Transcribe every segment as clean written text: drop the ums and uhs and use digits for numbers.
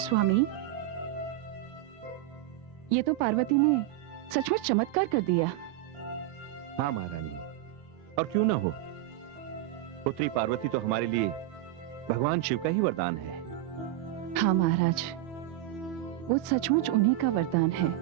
स्वामी, ये तो पार्वती ने सचमुच चमत्कार कर दिया। हाँ महारानी, और क्यों ना हो। पुत्री पार्वती तो हमारे लिए भगवान शिव का ही वरदान है। हाँ महाराज, वो सचमुच उन्हीं का वरदान है।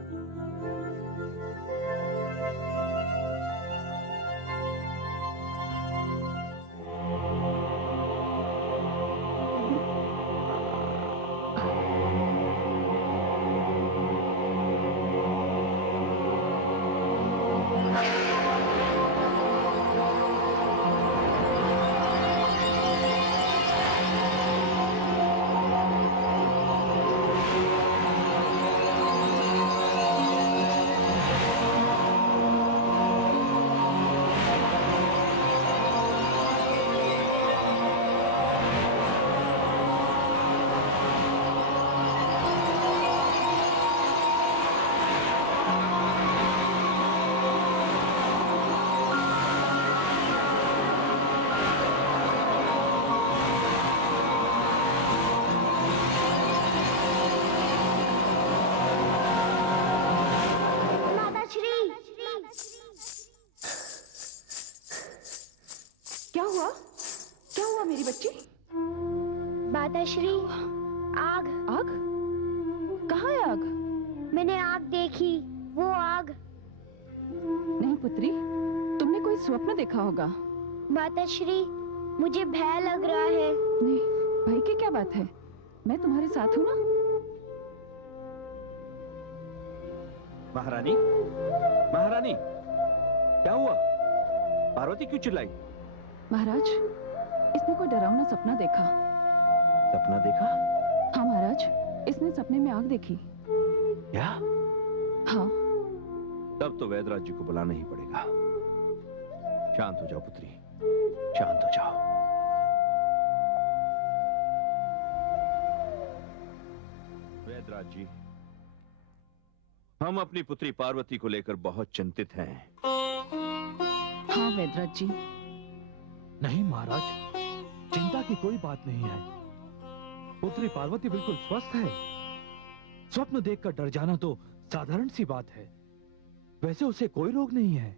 माताश्री, आग। आग? कहाँ है आग? मैंने आग देखी, वो आग। नहीं पुत्री, तुमने कोई स्वप्न देखा होगा। माताश्री, मुझे भय लग रहा है। नहीं, भय की क्या बात है, मैं तुम्हारे साथ हूँ ना। महारानी, महारानी, क्या हुआ? पार्वती क्यों चिल्लाई? महाराज, इसने कोई डरावना सपना देखा। सपना देखा? हाँ महाराज, इसने सपने में आग देखी। क्या? हाँ। तब तो वैदराज जी को बुलाना ही पड़ेगा। शांत हो जाओ पुत्री, शांत हो जाओ। वैदराज जी, हम अपनी पुत्री पार्वती को लेकर बहुत चिंतित हैं। हाँ वैदराज जी। नहीं महाराज, चिंता की कोई बात नहीं है। पुत्री पार्वती बिल्कुल स्वस्थ है। स्वप्न देखकर डर जाना तो साधारण सी बात है। वैसे उसे कोई रोग नहीं है।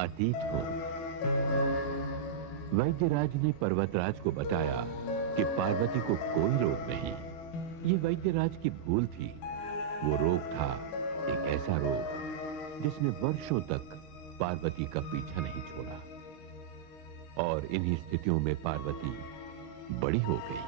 अतीत हूं। वैद्यराज ने पर्वतराज को बताया कि पार्वती को कोई रोग नहीं। ये वैद्यराज की भूल थी। वो रोग था एक ऐसा रोग जिसने वर्षों तक पार्वती का पीछा नहीं छोड़ा, और इन्हीं स्थितियों में पार्वती बड़ी हो गई।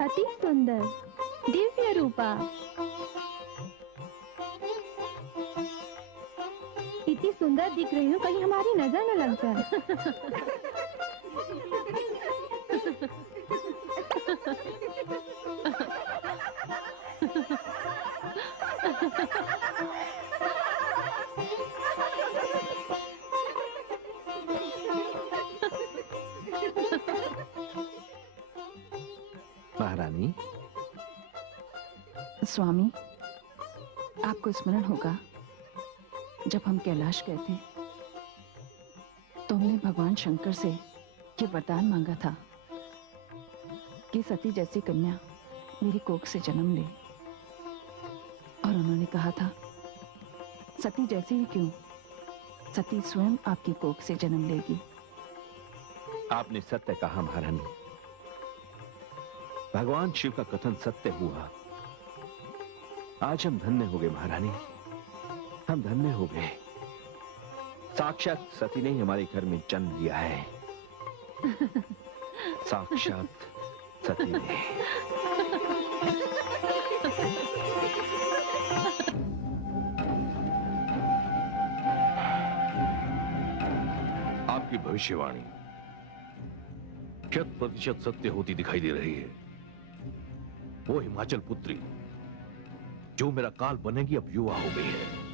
अति सुंदर, दिव्य रूपा। इतनी सुंदर दिख रही हूँ, कहीं हमारी नजर न लग जाए। महारानी, स्वामी, आपको स्मरण होगा जब हम कैलाश गए थे तो हमने भगवान शंकर से ये वरदान मांगा था कि सती जैसी कन्या मेरी कोख से जन्म ले। और उन्होंने कहा था, सती जैसी ही क्यों, सती स्वयं आपकी कोख से जन्म लेगी। आपने सत्य कहा महारानी। भगवान शिव का कथन सत्य हुआ। आज हम धन्य हो गए महारानी, हम धन्य हो गए। साक्षात सती ने हमारे घर में जन्म लिया है। साक्षात सती ने। आपकी भविष्यवाणी 100% सत्य होती दिखाई दे रही है। वो हिमाचल पुत्री जो मेरा काल बनेगी अब युवा हो गई है।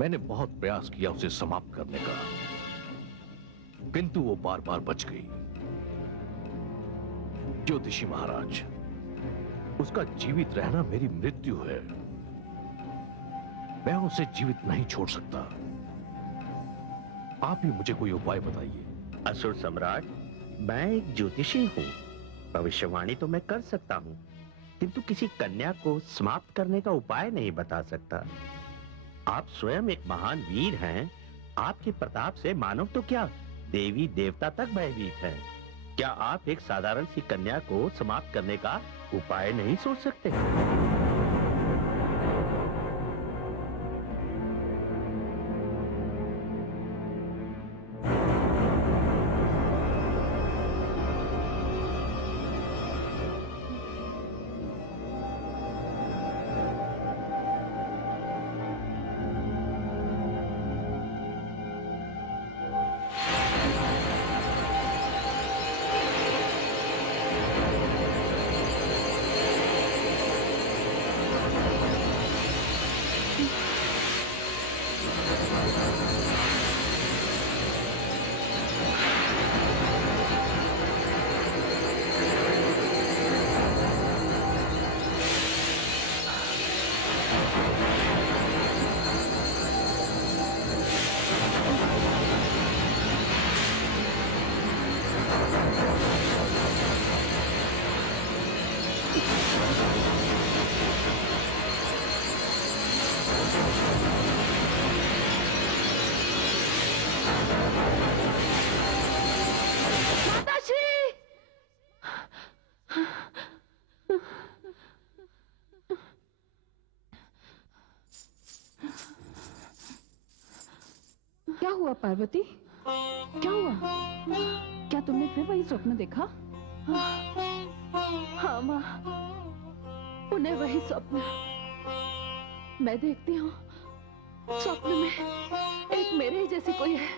मैंने बहुत प्रयास किया उसे समाप्त करने का, किंतु वो बार बार बच गई। ज्योतिषी महाराज, उसका जीवित रहना मेरी मृत्यु है। मैं उसे जीवित नहीं छोड़ सकता। आप ही मुझे कोई उपाय बताइए। असुर सम्राट, मैं एक ज्योतिषी हूं। भविष्यवाणी तो मैं कर सकता हूं, किंतु किसी कन्या को समाप्त करने का उपाय नहीं बता सकता। आप स्वयं एक महान वीर हैं। आपके प्रताप से मानव तो क्या, देवी देवता तक भयभीत है। क्या आप एक साधारण सी कन्या को समाप्त करने का उपाय नहीं सोच सकते? क्या हुआ पार्वती? क्या हुआ? क्या तुमने फिर वही स्वप्न देखा? हाँ माँ, उन्हें वही स्वप्न मैं देखती हूँ। स्वप्न में एक मेरे ही जैसी कोई है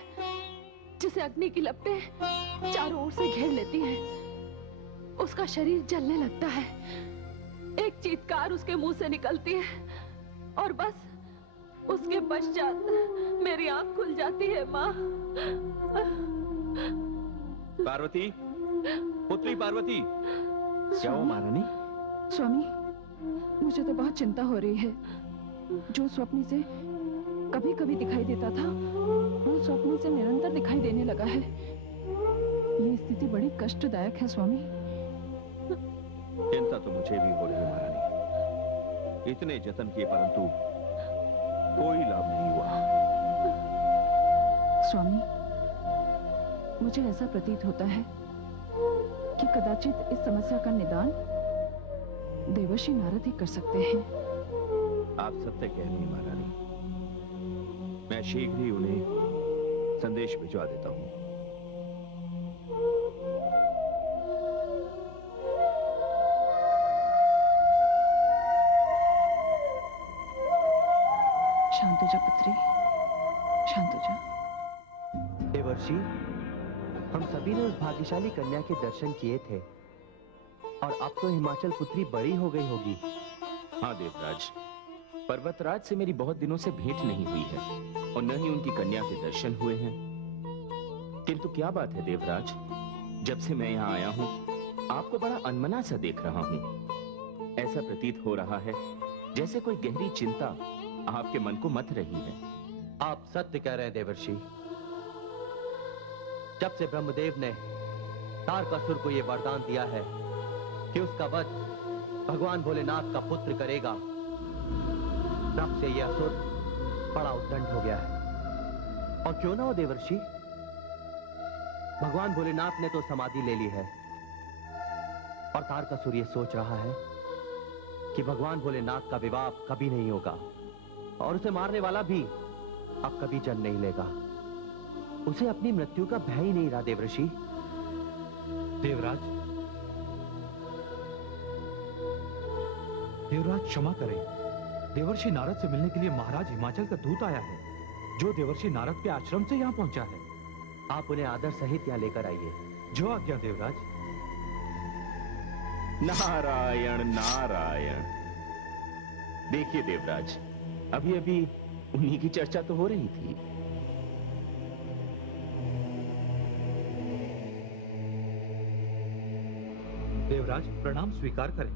जिसे अग्नि की लपटें चारों ओर से घेर लेती हैं। उसका शरीर जलने लगता है। एक चीत्कार उसके मुंह से निकलती है और बस उसके पश्चात मेरी आंख खुल जाती है। माँ, पार्वती, पुत्री पार्वती, क्या हुआ महारानी? स्वामी, मुझे तो बहुत चिंता हो रही है। जो स्वप्न से कभी कभी दिखाई देता था वो स्वप्न से निरंतर दिखाई देने लगा है। ये स्थिति बड़ी कष्टदायक है स्वामी। चिंता तो मुझे भी हो रही है महारानी। इतने जतन किए परंतु कोई लाभ नहीं हुआ। स्वामी, मुझे ऐसा प्रतीत होता है कि कदाचित इस समस्या का निदान देवर्षि नारद ही कर सकते हैं। आप सत्य कह रही हैं महारानी। मैं शीघ्र ही उन्हें संदेश भिजवा देता हूं। शांत हो जा पुत्री, शांत हो जा। देवर्षि, हम सभी ने उस भाग्यशाली कन्या के दर्शन किए थे और अब तो हिमाचल पुत्री बड़ी हो गई होगी। हाँ देवराज, पर्वतराज से मेरी बहुत दिनों से भेंट नहीं हुई है और न ही उनकी कन्या के दर्शन हुए हैं। किंतु क्या बात है देवराज, जब से मैं यहाँ आया हूँ आपको बड़ा अनमना सा देख रहा हूँ। ऐसा प्रतीत हो रहा है जैसे कोई गहरी चिंता आपके मन को मथ रही है। आप सत्य कह रहे हैं देवर्षि। जब से ब्रह्मदेव ने तारकासुर को यह वरदान दिया है कि उसका वध भगवान भोलेनाथ का पुत्र करेगा, तब से यह असुर बड़ा उद्दंड हो गया है। और क्यों ना हो देवर्षि, भगवान भोलेनाथ ने तो समाधि ले ली है और तारकासुर यह सोच रहा है कि भगवान भोलेनाथ का विवाह कभी नहीं होगा और उसे मारने वाला भी अब कभी जन्म नहीं लेगा। उसे अपनी मृत्यु का भय ही नहीं रहा देवर्षि। देवराज, देवराज क्षमा करें। देवर्षि नारद से मिलने के लिए महाराज हिमाचल का दूत आया है, जो देवर्षि नारद के आश्रम से यहाँ पहुंचा है। आप उन्हें आदर सहित यहाँ लेकर आइए। जो आज्ञा देवराज। नारायण नारायण। देखिए देवराज, अभी अभी उन्हीं की चर्चा तो हो रही थी। देवराज प्रणाम स्वीकार करें।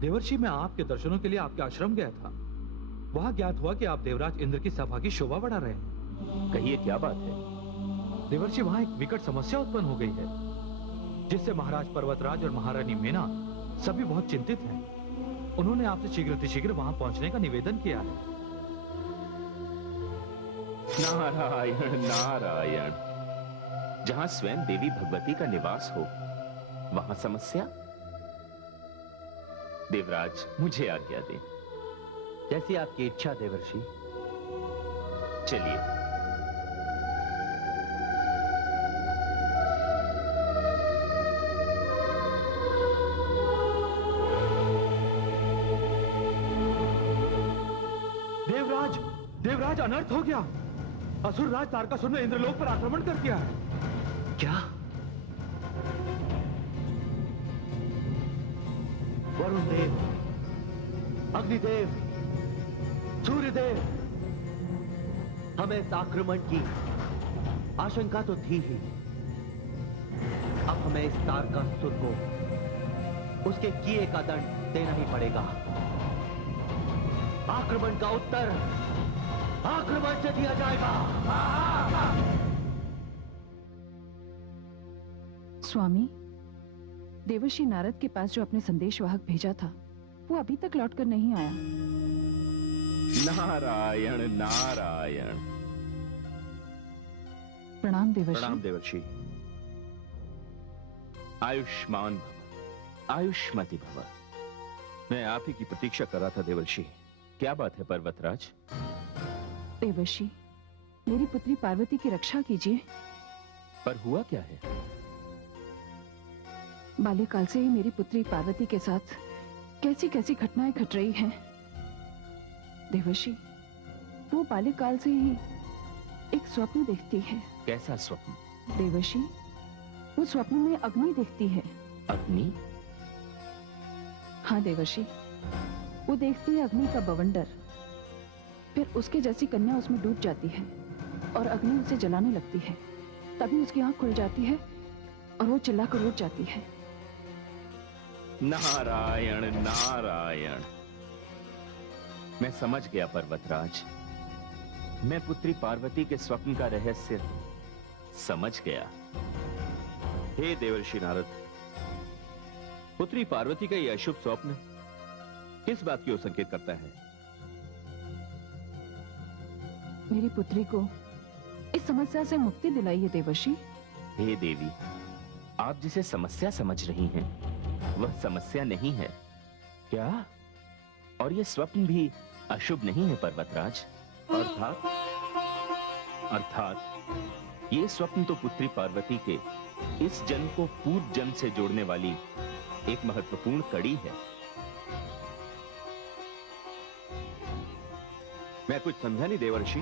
देवर्षि मैं आपके दर्शनों के लिए आपके आश्रम गया था। वहां ज्ञात हुआ कि आप देवराज इंद्र की सभा की शोभा बढ़ा रहे हैं। कहिए क्या बात है? देवर्षि वहां एक विकट समस्या उत्पन्न हो गई है, जिससे महाराज पर्वतराज और महारानी मीना सभी बहुत चिंतित हैं। उन्होंने आपसे शीघ्र वहां पहुंचने का निवेदन किया है। नारायण नारायण। जहां स्वयं देवी भगवती का निवास हो वहां समस्या? देवराज मुझे आज्ञा दें। जैसी आपकी इच्छा देवर्षि। चलिए। देवराज, देवराज अनर्थ हो गया। असुर राज तारकासुर ने इंद्रलोक पर आक्रमण कर दिया है। क्या? वरुण देव, अग्निदेव, सूर्यदेव, हमें इस आक्रमण की आशंका तो थी ही। अब हमें इस तारकासुर को उसके किए का दंड देना ही पड़ेगा। आक्रमण का उत्तर आक्रमण से दिया जाएगा। स्वामी, देवर्षि नारद के पास जो अपने संदेशवाहक भेजा था वो अभी तक लौटकर नहीं आया। नारायण नारायण। प्रणाम देवर्षि। प्रणाम देवर्षि। आयुष्मान भव, आयुष्मति भव। मैं आप ही की प्रतीक्षा कर रहा था देवर्षि। क्या बात है पर्वतराज? देवर्षि, मेरी पुत्री पार्वती की रक्षा कीजिए। पर हुआ क्या है? बाल्यकाल से ही मेरी पुत्री पार्वती के साथ कैसी कैसी घटनाएं घट रही हैं। देवर्षि, वो बाल्यकाल से ही एक स्वप्न देखती है। कैसा स्वप्न? देवर्षि, वो स्वप्न में अग्नि देखती है। अग्नि? हाँ देवर्षि, वो देखती है अग्नि का बवंडर। फिर उसके जैसी कन्या उसमें डूब जाती है और अग्नि उसे जलाने लगती है। तभी उसकी आंख खुल जाती है और वो चिल्लाकर उठ जाती है। नारायण नारायण। मैं समझ गया पर्वतराज। मैं पुत्री पार्वती के स्वप्न का रहस्य समझ गया। हे देवर्षि नारद, पुत्री पार्वती का यह अशुभ स्वप्न किस बात की ओर संकेत करता है? मेरी पुत्री को इस समस्या से मुक्ति दिलाइए देवर्षि। हे देवी, आप जिसे समस्या समझ रही हैं वह समस्या नहीं है। क्या? और यह स्वप्न भी अशुभ नहीं है पर्वतराज। अर्थात ये स्वप्न तो पुत्री पार्वती के इस जन्म को पूर्व जन्म से जोड़ने वाली एक महत्वपूर्ण कड़ी है। मैं कुछ समझा नहीं देवर्षि।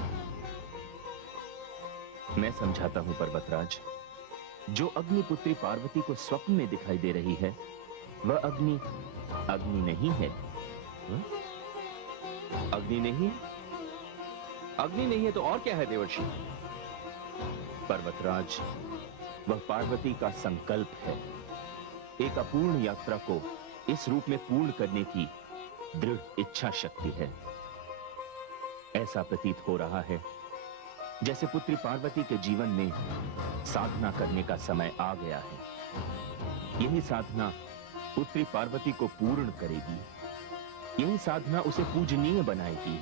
मैं समझाता हूं पर्वतराज। जो अग्नि पुत्री पार्वती को स्वप्न में दिखाई दे रही है वह अग्नि नहीं है। अग्नि नहीं? अग्नि नहीं है तो और क्या है देवर्षि? पर्वतराज, वह पार्वती का संकल्प है। एक अपूर्ण यात्रा को इस रूप में पूर्ण करने की दृढ़ इच्छा शक्ति है। ऐसा प्रतीत हो रहा है जैसे पुत्री पार्वती के जीवन में साधना करने का समय आ गया है। यही साधना पुत्री पार्वती को पूर्ण करेगी। यही साधना उसे पूजनीय बनाएगी।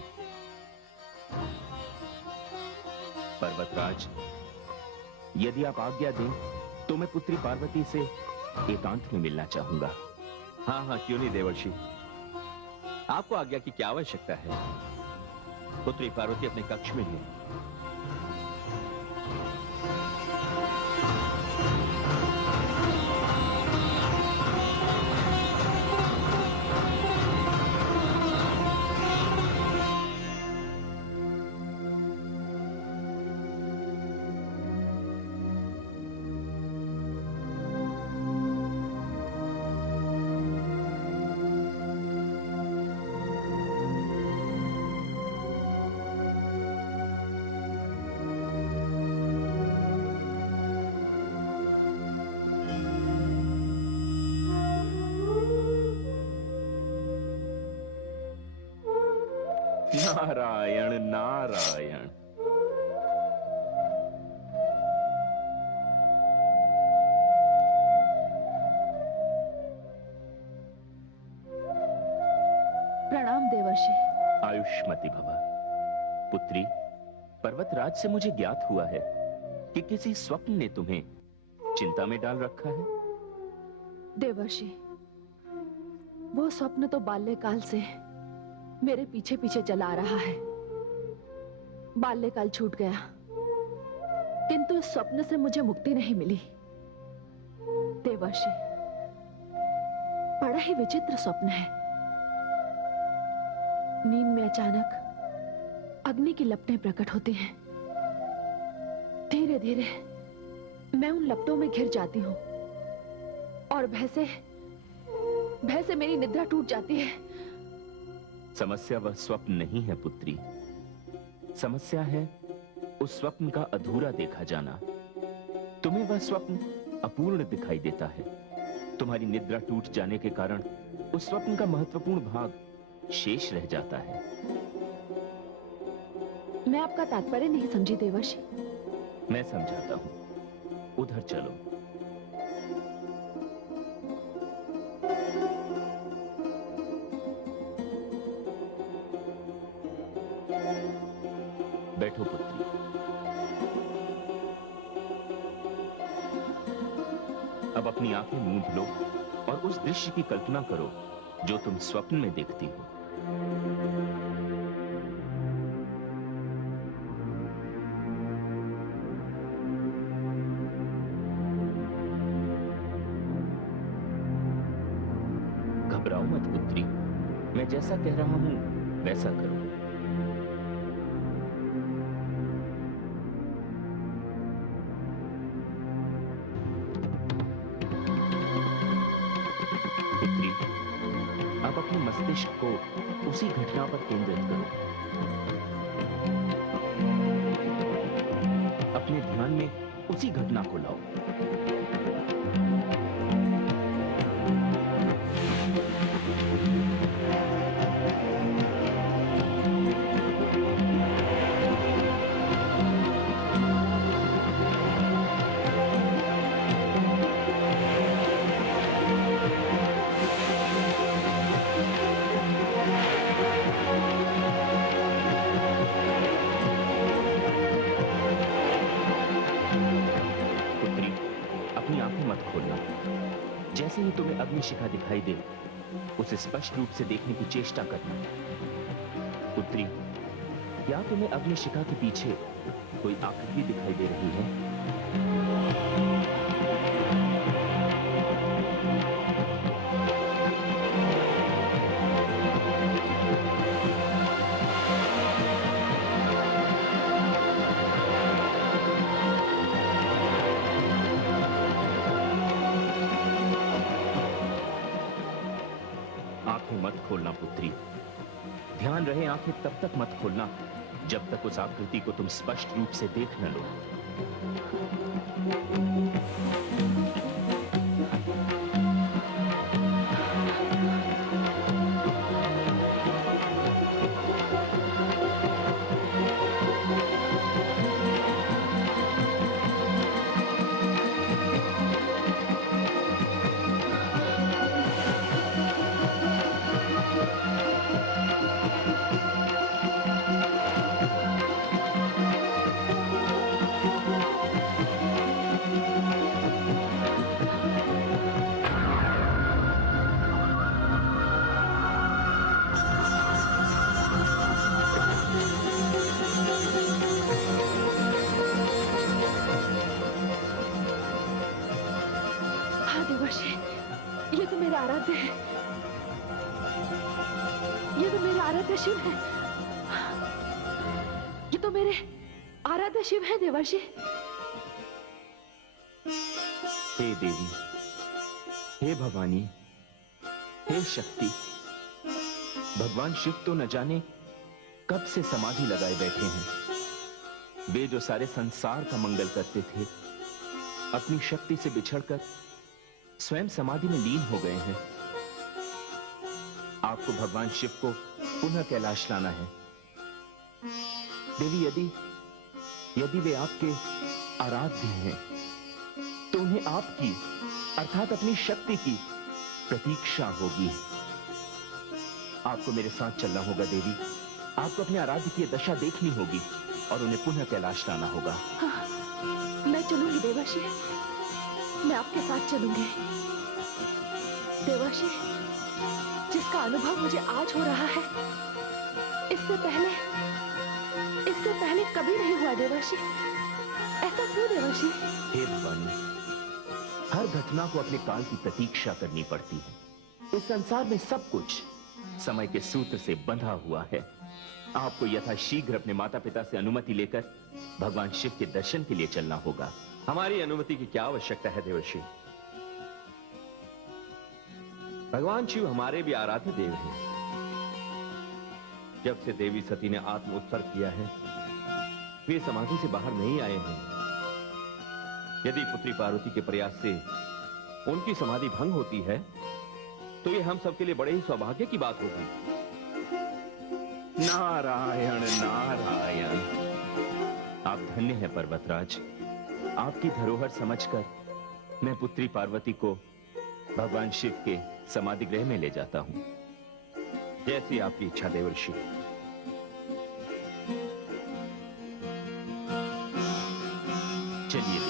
पर्वतराज, यदि आप आज्ञा दें तो मैं पुत्री पार्वती से एकांत में मिलना चाहूंगा। हाँ हाँ, क्यों नहीं देवर्षि। आपको आज्ञा की क्या आवश्यकता है? पुत्री पार्वती अपने कक्ष में है। नारायण नारायण। प्रणाम देवर्षि। आयुष्मती भव। पुत्री, पर्वतराज से मुझे ज्ञात हुआ है कि किसी स्वप्न ने तुम्हें चिंता में डाल रखा है। देवर्षि, वो स्वप्न तो बाल्यकाल से मेरे पीछे पीछे चला आ रहा है। बाल्यकाल छूट गया, किंतु इस स्वप्न से मुझे मुक्ति नहीं मिली। देवर्षि, बड़ा ही विचित्र स्वप्न है। नींद में अचानक अग्नि की लपटें प्रकट होती हैं। धीरे धीरे मैं उन लपटों में घिर जाती हूं और भय से मेरी निद्रा टूट जाती है। समस्या वह स्वप्न नहीं है पुत्री। समस्या है उस स्वप्न का अधूरा देखा जाना। तुम्हें वह स्वप्न अपूर्ण दिखाई देता है। तुम्हारी निद्रा टूट जाने के कारण उस स्वप्न का महत्वपूर्ण भाग शेष रह जाता है। मैं आपका तात्पर्य नहीं समझी देवर्षि। मैं समझाता हूं, उधर चलो। बैठो पुत्री। अब अपनी आंखें मूंद लो और उस दृश्य की कल्पना करो जो तुम स्वप्न में देखती हो। घबराओ मत पुत्री, मैं जैसा कह रहा हूं वैसा करो। अपने मस्तिष्क को उसी घटना पर केंद्रित करो। अपने ध्यान में उसी घटना को लाओ। जैसे ही तुम्हें अग्निशिखा दिखाई दे, उसे स्पष्ट रूप से देखने की चेष्टा करना। पुत्री, क्या तुम्हें अग्निशिखा के पीछे कोई आकृति दिखाई दे रही है? मत खोलना पुत्री। ध्यान रहे आंखें तब तक मत खोलना जब तक उस आकृति को तुम स्पष्ट रूप से देख न लो। ये तो मेरा आराध्य है, ये तो मेरा आराध्य शिव है, ये तो मेरे आराध्य शिव है देवर्षि। हे देवी, हे भवानी, हे शक्ति, भगवान शिव तो न जाने कब से समाधि लगाए बैठे हैं। वे जो सारे संसार का मंगल करते थे, अपनी शक्ति से बिछड़कर स्वयं समाधि में लीन हो गए हैं। आपको भगवान शिव को पुनः कैलाश लाना है। देवी, यदि वे आपके आराध्य हैं, तो उन्हें आपकी अर्थात अपनी शक्ति की प्रतीक्षा होगी। आपको मेरे साथ चलना होगा देवी। आपको अपने आराध्य की दशा देखनी होगी और उन्हें पुनः कैलाश लाना होगा। हाँ, मैं चलूंगी देवर्षि, मैं आपके साथ चलूंगी। देवर्षि, जिसका अनुभव मुझे आज हो रहा है, इससे पहले कभी नहीं हुआ देवर्षि। ऐसा क्यों देवर्षि? हे भवानी, हर घटना को अपने काल की प्रतीक्षा करनी पड़ती है। इस संसार में सब कुछ समय के सूत्र से बंधा हुआ है। आपको यथाशीघ्र अपने माता पिता से अनुमति लेकर भगवान शिव के दर्शन के लिए चलना होगा। हमारी अनुमति की क्या आवश्यकता है देवर्षि? भगवान शिव हमारे भी आराध्य देव हैं। जब से देवी सती ने आत्म उत्सर्ग किया है, वे समाधि से बाहर नहीं आए हैं। यदि पुत्री पार्वती के प्रयास से उनकी समाधि भंग होती है, तो ये हम सबके लिए बड़े ही सौभाग्य की बात होगी। नारायण नारायण, आप धन्य हैं पर्वतराज। आपकी धरोहर समझकर मैं पुत्री पार्वती को भगवान शिव के समाधि गृह में ले जाता हूं। जैसी आपकी इच्छा देवर्षि। चलिए